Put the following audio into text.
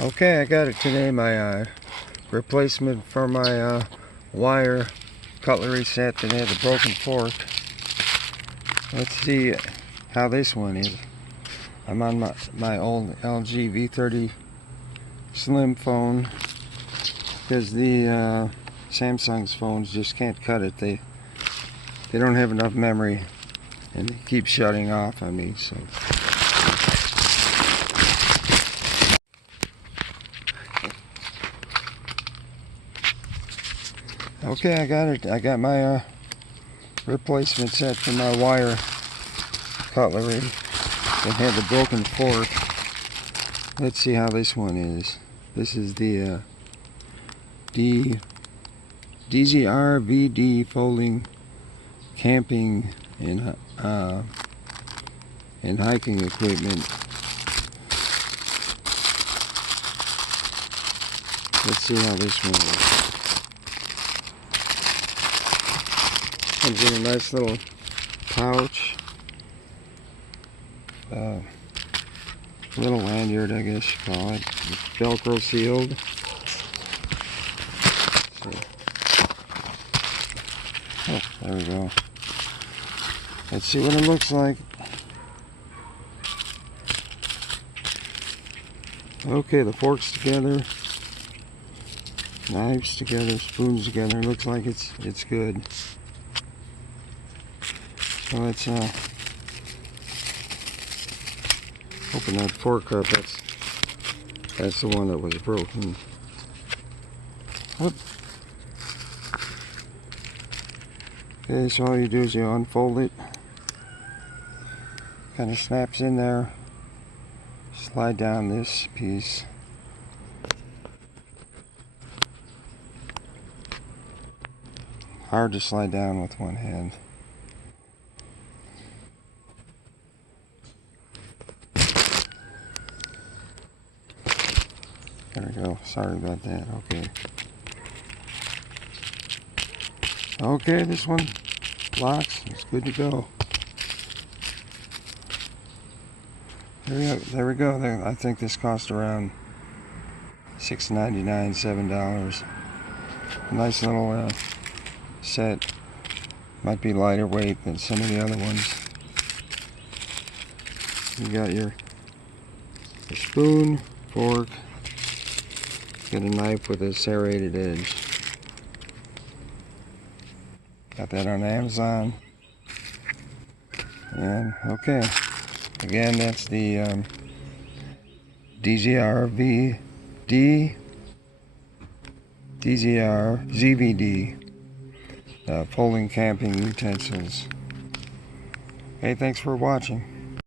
Okay, I got it today, my replacement for my wire cutlery set that had the broken fork. Let's see how this one is. I'm on my old LG V30 Slim phone because the Samsung's phones just can't cut it. They don't have enough memory and they keep shutting off on me. So okay, I got it. I got my replacement set for my wire cutlery that had the broken fork. Let's see how this one is. This is the DZRZVD folding camping and hiking equipment. Let's see how this one is. Comes in a nice little pouch, little lanyard, I guess you call it. It's Velcro sealed. So, oh, there we go. Let's see what it looks like. Okay, the forks together, knives together, spoons together. Looks like it's good. So let's open that fork up. That's the one that was broken. Whoop. Okay, so all you do is you unfold it. Kind of snaps in there. Slide down this piece. Hard to slide down with one hand. There we go. Sorry about that. Okay. Okay, this one locks. It's good to go. There we go. There, I think this cost around $6.99, $7. A nice little set. Might be lighter weight than some of the other ones. You got your spoon, fork. Got a knife with a serrated edge. Got that on Amazon. And okay, again, that's the DZRZVD folding camping utensils. Hey, thanks for watching.